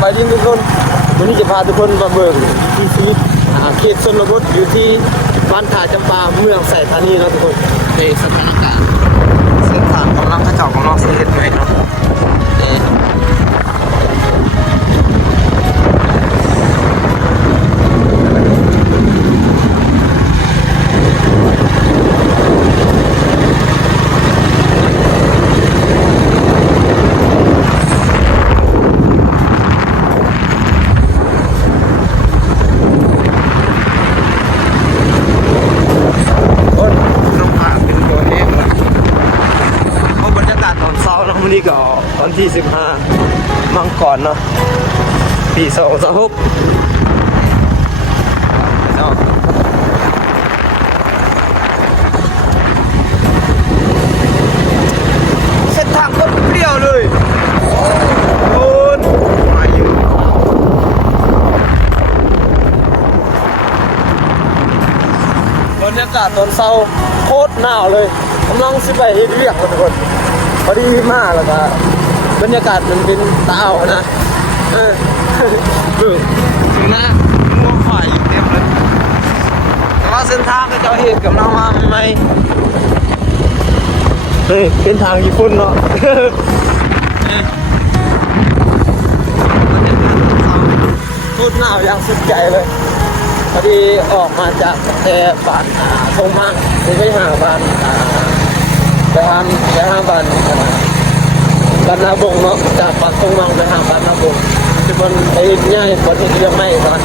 บายดีทุกคนวันนี้จะพาทุกคนมาเบิ่งที่ชีวิตเขตชนบทอยู่ที่บ้านท่าจำปาเมืองไสธานีเนาะทุกคนในสถานการณ์เส้นทางกำลังกระเจ้ากำลังเสียไปเนาะวันนี้ก็ตอนที่15มังกรเนาะปี2026เส้นทางก็เปรี้ยวเลยโอ้ยมาอยู่บรรยากาศตอนเช้าโคตรหนาวเลยกำลังสิไปเฮ็ดเวียกทุกคนพอดีมากแล้วก็บรรยากาศมันเป็นตาวนะถึงหน้าง่วงฝ่ายอยู่เต็มเลยแต่ว่าเส้นทางก็จะเห็นกับเรามาไหมเฮ้ยเป็นทางญี่ปุ่นเนาะพูดหนาวอย่างสุดใจเลยพอดีออกมาจากแต่บ้านทงมั่งไปหาบ้านไปห้างบ้านนาบงเนาะจากปากทงมังไปห้างบ้านนาบงที่มันไอ้ง่ายคนที่เรียกไม่ก่อน